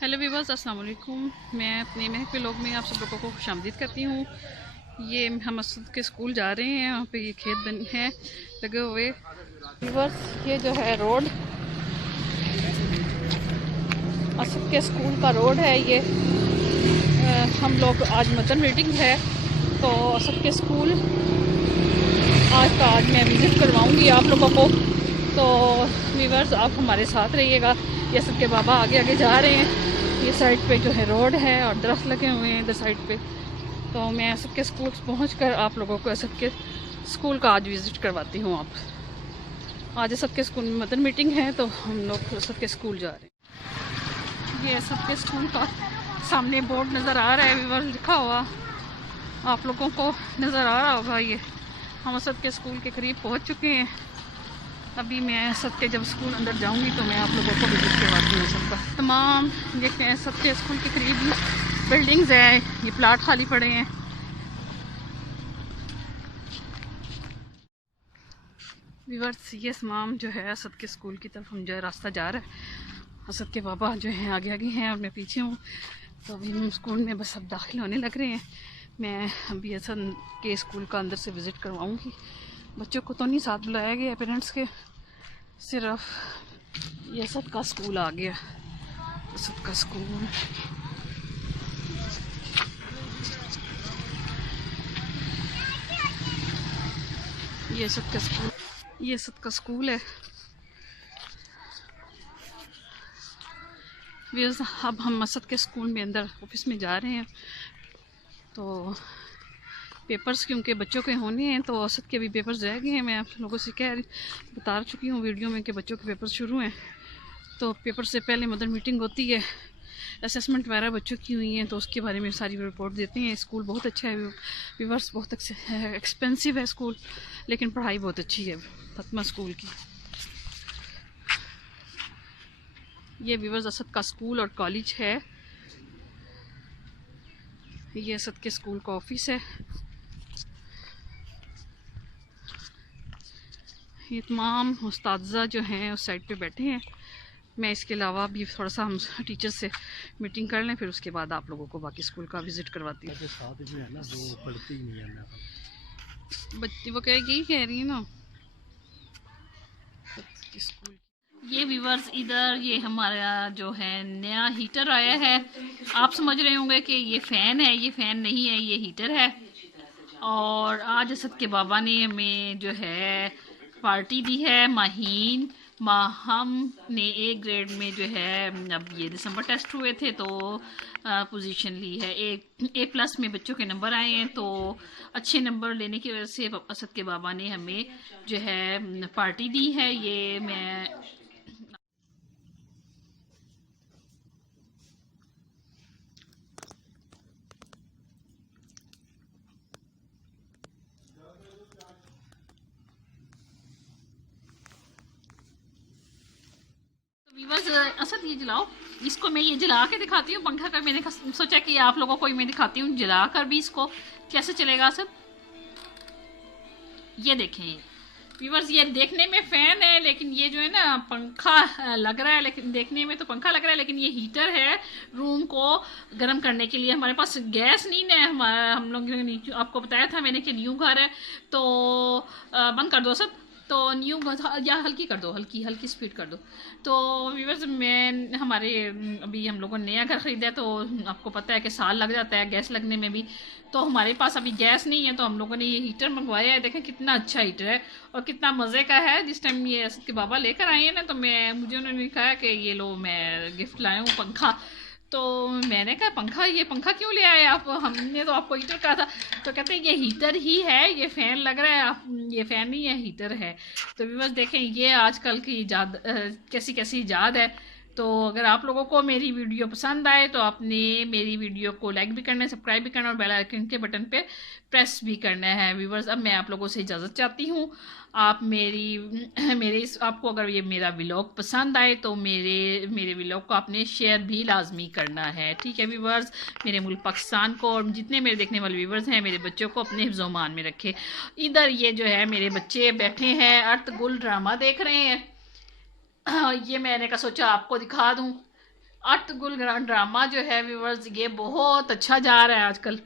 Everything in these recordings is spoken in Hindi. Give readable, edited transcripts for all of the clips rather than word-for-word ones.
हेलो वीवर्स, अस्सलाम वालेकुम। मैं अपने महक व्लॉग में आप सब लोगों को खुशामदीद करती हूँ। ये हम असद के स्कूल जा रहे हैं। वहाँ पे ये खेत बन है लगे हुए। वीवर्स, ये जो है रोड असद के स्कूल का रोड है। ये हम लोग आज मदर मीटिंग है तो असद के स्कूल आज मैं विज़िट करवाऊँगी आप लोगों को। तो वीवर्स, आप हमारे साथ रहिएगा। ये असद के बाबा आगे आगे जा रहे हैं। ये साइड पे जो है रोड है और दरख्त लगे हुए हैं इधर साइड पे। तो मैं असद के स्कूल पहुँच कर आप लोगों को असद के स्कूल का आज विज़िट करवाती हूँ। आप आज असद के स्कूल में मदर मीटिंग है तो हम लोग असद के स्कूल जा रहे हैं। ये असद के स्कूल का सामने बोर्ड नज़र आ रहा है वीवर्स, लिखा हुआ आप लोगों को नज़र आ रहा होगा। ये हम असद के स्कूल के करीब पहुँच चुके हैं। अभी मैं असद के जब स्कूल अंदर जाऊंगी तो मैं आप लोगों को विजिट करवाती हूँ सबका। तमाम देखते हैं असद के स्कूल के करीब ही बिल्डिंग्स हैं। ये प्लाट खाली पड़े हैं। व्यूअर्स, ये तमाम जो है असद के स्कूल की तरफ हम जो है रास्ता जा रहा है। असद के बाबा जो हैं आगे आगे हैं और मैं पीछे हूँ। तो अभी हम स्कूल में बस अब दाखिल होने लग रहे हैं। मैं अभी असद के स्कूल का अंदर से विज़िट करवाऊँगी। बच्चों को तो नहीं साथ बुलाया गया पेरेंट्स के, सिर्फ ये असद का स्कूल आ गया। असद का स्कूल ये असद का स्कूल ये असद का स्कूल है। अब हम असद के स्कूल में अंदर ऑफिस में जा रहे हैं। तो पेपर्स क्योंकि बच्चों के होने हैं तो औसत के भी पेपर्स रह गए हैं। मैं आप लोगों से बता चुकी हूँ वीडियो में कि बच्चों के पेपर्स शुरू हैं। तो पेपर से पहले मदर मीटिंग होती है, असेसमेंट वगैरह बच्चों की हुई हैं तो उसके बारे में सारी रिपोर्ट देते हैं। स्कूल बहुत अच्छा है व्यूअर्स, बहुत एक्सपेंसिव है स्कूल, लेकिन पढ़ाई बहुत अच्छी है फतमा स्कूल की। ये व्यूअर्स असद का स्कूल और कॉलेज है। ये असद के स्कूल का ऑफिस है। ये तमाम उस्तादज़ा जो हैं उस साइड पे बैठे हैं। मैं इसके अलावा भी थोड़ा सा हम टीचर से मीटिंग कर लें, फिर उसके बाद आप लोगों को बाकी स्कूल का विज़िट करवाती हूँ। साथ में है ना, वो पढ़ती ही नहीं है बच्ची वो यही कह रही है ना स्कूल। ये व्यूअर्स, इधर ये हमारा जो है नया हीटर आया है। आप समझ रहे होंगे कि ये फ़ैन है, ये फ़ैन नहीं है, ये हीटर है। और आज असद के बाबा ने हमें जो है पार्टी दी है। माहम ने ए ग्रेड में जो है, अब ये दिसंबर टेस्ट हुए थे तो पोजीशन ली है। ए प्लस में बच्चों के नंबर आए हैं तो अच्छे नंबर लेने की वजह से असद के बाबा ने हमें जो है पार्टी दी है। ये मैं असद ये जलाओ, इसको मैं ये जला के दिखाती हूँ पंखा का। मैंने सोचा कि आप लोगों को मैं दिखाती हूँ जला कर भी इसको कैसे चलेगा असद। ये देखें व्यूअर्स, ये देखने में फ़ैन है लेकिन ये जो है ना पंखा लग रहा है। लेकिन देखने में तो पंखा लग रहा है लेकिन ये हीटर है रूम को गर्म करने के लिए। हमारे पास गैस नहीं है। हम लोग आपको बताया था मैंने कि न्यू घर है तो बंद कर दो सब। तो न्यू या हल्की कर दो, हल्की स्पीड कर दो। तो व्यूअर्स, मैं हमारे अभी हम लोगों ने नया घर ख़रीदा है तो आपको पता है कि साल लग जाता है गैस लगने में भी। तो हमारे पास अभी गैस नहीं है तो हम लोगों ने ये हीटर मंगवाया है। देखें कितना अच्छा हीटर है और कितना मज़े का है। जिस टाइम ये असद के बाबा लेकर आए हैं ना तो मुझे उन्होंने कहा कि ये लो मैं गिफ्ट लाया हूँ पंखा। तो मैंने कहा पंखा, ये पंखा क्यों ले आए आप? हमने तो आपको हीटर कहा था। तो कहते हैं ये हीटर ही है, ये फ़ैन लग रहा है, आप ये फ़ैन नहीं है हीटर है। तो बस देखें ये आजकल की ईजाद कैसी कैसी ईजाद है। तो अगर आप लोगों को मेरी वीडियो पसंद आए तो आपने मेरी वीडियो को लाइक भी करना है, सब्सक्राइब भी करना है और बेल आइकन के बटन पे प्रेस भी करना है। व्यूवर्स, अब मैं आप लोगों से इजाज़त चाहती हूँ। आप आपको अगर ये मेरा व्लॉग पसंद आए तो मेरे व्लॉग को आपने शेयर भी लाजमी करना है, ठीक है व्यूवर्स। मेरे मुल्क पाकिस्तान को और जितने मेरे देखने वाले व्यूवर्स हैं मेरे बच्चों को अपने हिफ्ज़-ओ-मान में रखे। इधर ये जो है मेरे बच्चे बैठे हैं अर्तगुल ड्रामा देख रहे हैं। ये मैंने का सोचा आपको दिखा दूँ। अर्तुगरुल ड्रामा जो है व्यूवर्स, ये बहुत अच्छा जा रहा है आजकल।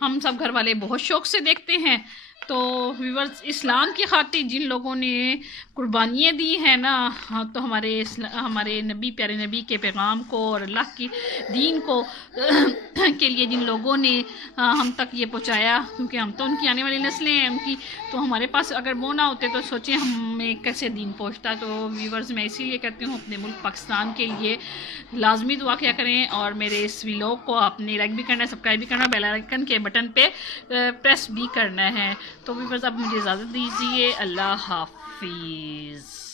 हम सब घर वाले बहुत शौक से देखते हैं। तो व्यूवर्स, इस्लाम की खातिर जिन लोगों ने कुर्बानियाँ दी हैं ना, हाँ, तो हमारे नबी, प्यारे नबी के पैगाम को और अल्लाह की दीन को के लिए जिन लोगों ने हम तक ये पहुँचाया, क्योंकि हम तो उनकी आने वाली नस्लें हैं उनकी, तो हमारे पास अगर वो ना होते तो सोचें हमें कैसे दीन पहुँचता। तो व्यूवर्स, मैं इसीलिए कहती हूँ अपने मुल्क पाकिस्तान के लिए लाजमी दुआ किया करें, और मेरे इस व्लॉग को आपने लाइक भी करना है, सब्सक्राइब भी करना है, बेल आइकन के बटन पे प्रेस भी करना है। तो व्यूवर्स, अब मुझे इजाज़त दीजिए। अल्लाह हाफिज़।